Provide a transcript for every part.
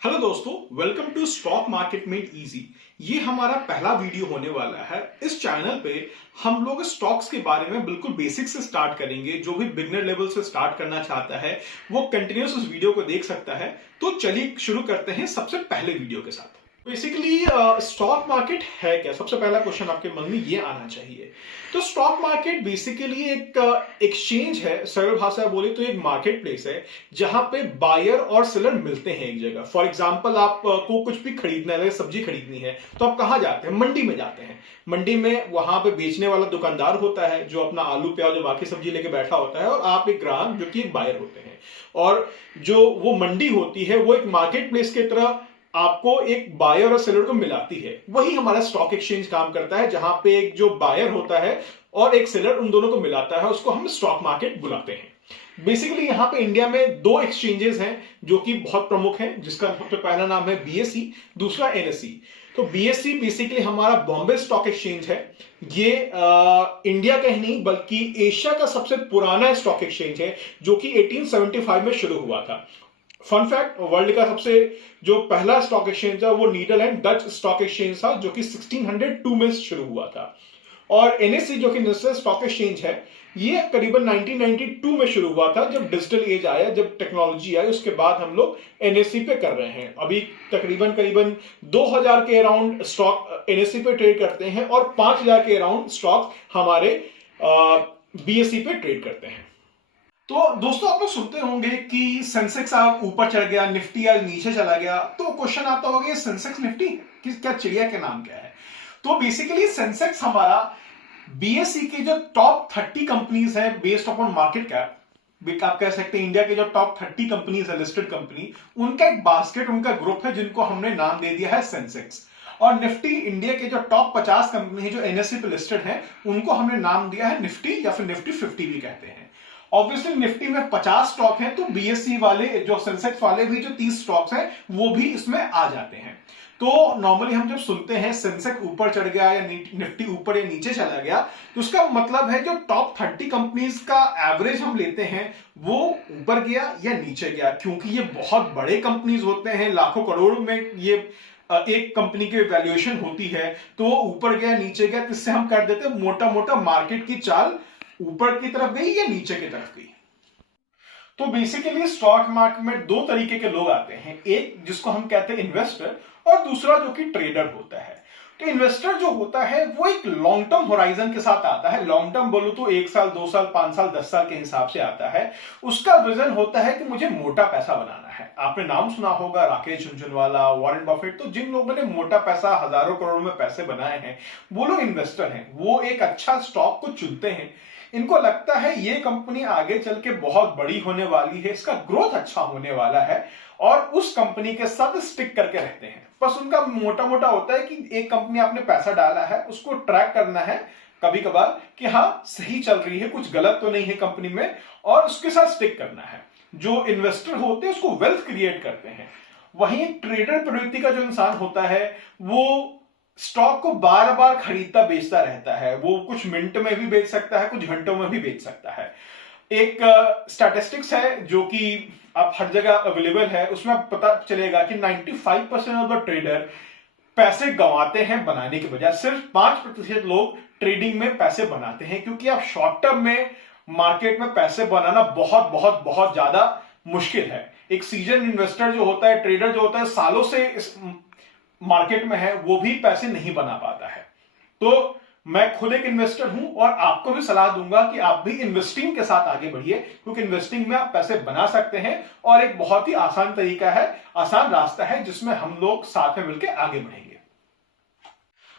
Hello दोस्तों, welcome to stock market made easy. ये हमारा पहला वीडियो होने वाला है। इस चैनल पे हम लोग स्टॉक्स के बारे में बिल्कुल बेसिक से स्टार्ट करेंगे। जो भी बिगनर लेवल से स्टार्ट करना चाहता है वो कंटिन्यूस उस वीडियो को देख सकता है। तो चलिए शुरू करते हैं सबसे पहले वीडियो के साथ। बेसिकली स्टॉक मार्केट है क्या, सबसे पहला क्वेश्चन आपके मन में ये आना चाहिए। तो स्टॉक मार्केट बेसिकली एक एक्सचेंज है, सरल भाषा में बोले तो एक मार्केट प्लेस है जहां पे बायर और सेलर मिलते हैं एक जगह। फॉर एग्जांपल आपको कुछ भी खरीदना है, सब्जी खरीदनी है तो आप कहाँ जाते हैं? मंडी में जाते हैं। मंडी में वहां पे बेचने वाला दुकानदार होता है जो अपना आलू प्याज और बाकी सब्जी लेके बैठा होता है, और आप एक ग्राहक जो कि एक बायर होते हैं। और जो वो मंडी होती है वो एक मार्केट प्लेस की तरह आपको एक बायर और सेलर को मिलाती है। वही हमारा स्टॉक एक्सचेंज काम करता है, जहां पे एक जो बायर होता है और एक सेलर उन दोनों को मिलाता है, उसको हम स्टॉक मार्केट बुलाते हैं। बेसिकली यहाँ पे इंडिया में दो एक्सचेंजेस हैं जो कि बहुत प्रमुख हैं, जिसका सबसे पहला नाम है बीएसई, दूसरा एनएसई। तो बीएसई बेसिकली हमारा बॉम्बे स्टॉक एक्सचेंज है। ये इंडिया का ही नहीं बल्कि एशिया का सबसे पुराना स्टॉक एक्सचेंज है, जो कि 1875 में शुरू हुआ था। फन फैक्ट, वर्ल्ड का सबसे जो पहला स्टॉक एक्सचेंज था वो नीदरलैंड डच स्टॉक एक्सचेंज था, जो कि 1602 में शुरू हुआ था। और एनएससी जो कि नेशनल स्टॉक एक्सचेंज है, ये करीबन 1992 में शुरू हुआ था, जब डिजिटल एज आया, जब टेक्नोलॉजी आई, उसके बाद हम लोग एनएससी पे कर रहे हैं। अभी करीबन 2000 के अराउंड स्टॉक एनएससी पे ट्रेड करते हैं और 5000 के अराउंड स्टॉक हमारे बीएसई पे ट्रेड करते हैं। तो दोस्तों, आप लोग सुनते होंगे कि सेंसेक्स आप ऊपर चढ़ गया, निफ्टी आज नीचे चला गया। तो क्वेश्चन आता होगा ये सेंसेक्स निफ्टी क्या चिड़िया के नाम क्या है? तो बेसिकली सेंसेक्स हमारा बीएसई के जो टॉप 30 कंपनीज है बेस्ड अपॉन मार्केट कैप, आप कह सकते हैं इंडिया के जो टॉप 30 कंपनीज है लिस्टेड कंपनी, उनका एक बास्केट, उनका ग्रुप है, जिनको हमने नाम दे दिया है सेंसेक्स। और निफ्टी इंडिया के जो टॉप 50 कंपनी है जो एनएसई पे लिस्टेड है, उनको हमने नाम दिया है निफ्टी, या फिर निफ्टी 50 भी कहते हैं। ऑब्वियसली निफ्टी में 50 स्टॉक हैं, तो बीएसई वाले जो सेंसेक्स वाले भी जो 30 स्टॉक्स हैं वो भी इसमें आ जाते हैं। तो नॉर्मली हम जब सुनते हैं सेंसेक्स ऊपर चढ़ गया या निफ्टी ऊपर या नीचे चला गया, तो उसका मतलब है जो टॉप 30 कंपनीज का एवरेज हम लेते हैं वो ऊपर गया या नीचे गया। क्योंकि ये बहुत बड़े कंपनीज होते हैं, लाखों करोड़ में ये एक कंपनी की वैल्यूएशन होती है, तो वो ऊपर गया नीचे गया, इससे हम कर देते हैं मोटा मोटा मार्केट की चाल ऊपर की तरफ गई या नीचे की तरफ गई। तो बेसिकली स्टॉक मार्केट में दो तरीके के लोग आते हैं, एक जिसको हम कहते हैं इन्वेस्टर, और दूसरा जो कि ट्रेडर होता है। तो इन्वेस्टर जो होता है वो एक लॉन्ग टर्म होराइजन के साथ आता है। लॉन्ग टर्म बोलूं तो 1 साल 2 साल 5 साल 10 साल के हिसाब से आता है। उसका विजन होता है कि मुझे मोटा पैसा बनाना है। आपने नाम सुना होगा राकेश झुनझुनवाला, वॉरेन बफेट। तो जिन लोगों ने मोटा पैसा, हजारों करोड़ में पैसे बनाए हैं, वो लोग इन्वेस्टर हैं। वो एक अच्छा स्टॉक को चुनते हैं। इनको लगता है ये कंपनी आगे चल के बहुत बड़ी होने वाली है, इसका ग्रोथ अच्छा होने वाला है, और उस कंपनी के साथ स्टिक करके रहते हैं। बस उनका मोटा मोटा होता है कि एक कंपनी आपने पैसा डाला है, उसको ट्रैक करना है कभी कभार कि हाँ सही चल रही है, कुछ गलत तो नहीं है कंपनी में, और उसके साथ स्टिक करना है। जो इन्वेस्टर होते हैं उसको वेल्थ क्रिएट करते हैं। वहीं ट्रेडर प्रवृत्ति का जो इंसान होता है वो स्टॉक को बार बार खरीदता बेचता रहता है। वो कुछ मिनट में भी बेच सकता है, कुछ घंटों में भी बेच सकता है। एक स्टैटिस्टिक्स है जो कि आप हर जगह अवेलेबल है, उसमें पता चलेगा कि 95% ऑफ द ट्रेडर पैसे गंवाते हैं बनाने के बजाय। सिर्फ 5% लोग ट्रेडिंग में पैसे बनाते हैं, क्योंकि आप शॉर्ट टर्म में मार्केट में पैसे बनाना बहुत बहुत बहुत ज्यादा मुश्किल है। एक सीजन इन्वेस्टर जो होता है, ट्रेडर जो होता है, सालों से इस मार्केट में है, वो भी पैसे नहीं बना पाता है। तो मैं खुद एक इन्वेस्टर हूं और आपको भी सलाह दूंगा कि आप भी इन्वेस्टिंग के साथ आगे बढ़िए, क्योंकि इन्वेस्टिंग में आप पैसे बना सकते हैं और एक बहुत ही आसान तरीका है, आसान रास्ता है, जिसमें हम लोग साथ में मिलकर आगे बढ़ेंगे।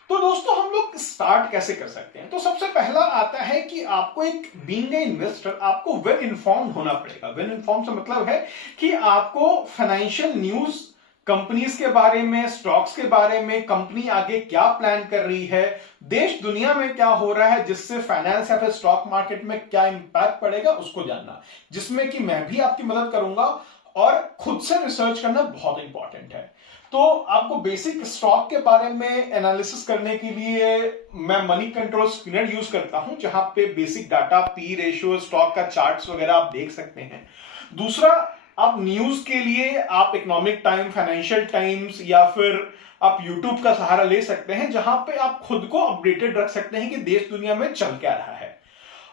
तो दोस्तों, हम लोग स्टार्ट कैसे कर सकते हैं? तो सबसे पहला आता है कि आपको एक बीइंग ए इन्वेस्टर आपको वेल इन्फॉर्म्ड होना पड़ेगा। वेल इन्फॉर्म्ड से मतलब है कि आपको फाइनेंशियल न्यूज, कंपनीज के बारे में, स्टॉक्स के बारे में, कंपनी आगे क्या प्लान कर रही है, देश दुनिया में क्या हो रहा है, जिससे फाइनेंस या फिर स्टॉक मार्केट में क्या इंपैक्ट पड़ेगा, उसको जानना, जिसमें कि मैं भी आपकी मदद करूंगा। और खुद से रिसर्च करना बहुत इंपॉर्टेंट है। तो आपको बेसिक स्टॉक के बारे में एनालिसिस करने के लिए मैं मनी कंट्रोल स्क्रीनर यूज करता हूं, जहां पे basic data, P ratio, stock का चार्ट्स वगैरह आप देख सकते हैं। दूसरा, आप न्यूज के लिए आप इकोनॉमिक टाइम, फाइनेंशियल टाइम्स या फिर आप यूट्यूब का सहारा ले सकते हैं, जहां पे आप खुद को अपडेटेड रख सकते हैं कि देश दुनिया में चल क्या रहा है।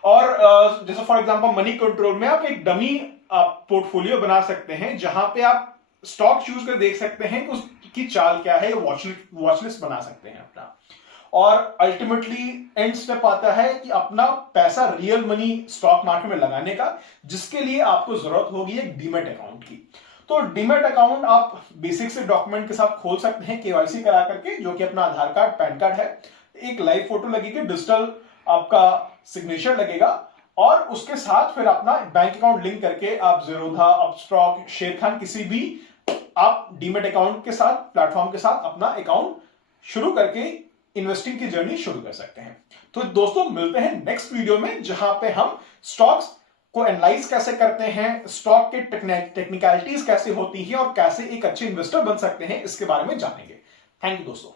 और जैसे फॉर एग्जांपल मनी कंट्रोल में आप एक डमी पोर्टफोलियो बना सकते हैं, जहां पे आप स्टॉक चूज कर देख सकते हैं कि उसकी चाल क्या है, वॉचलिस्ट बना सकते हैं अपना। और अल्टीमेटली एंड स्टेप आता है कि अपना पैसा रियल मनी स्टॉक मार्केट में लगाने का, जिसके लिए आपको जरूरत होगी एक डीमैट अकाउंट की। तो डीमैट अकाउंट आप बेसिक से डॉक्यूमेंट के साथ खोल सकते हैं, केवाईसी करा करके, जो कि अपना आधार कार्ड, पैन कार्ड है, एक लाइव फोटो लगेगी, डिजिटल आपका सिग्नेचर लगेगा, और उसके साथ फिर अपना बैंक अकाउंट लिंक करके आप ज़ीरोधा, अपस्टॉक, शेरखान, किसी भी आप डीमैट अकाउंट के साथ, प्लेटफॉर्म के साथ अपना अकाउंट शुरू करके इन्वेस्टिंग की जर्नी शुरू कर सकते हैं। तो दोस्तों मिलते हैं नेक्स्ट वीडियो में, जहां पे हम स्टॉक्स को एनालाइज कैसे करते हैं, स्टॉक के टेक्निकलिटीज कैसे होती है और कैसे एक अच्छे इन्वेस्टर बन सकते हैं, इसके बारे में जानेंगे। थैंक यू दोस्तों।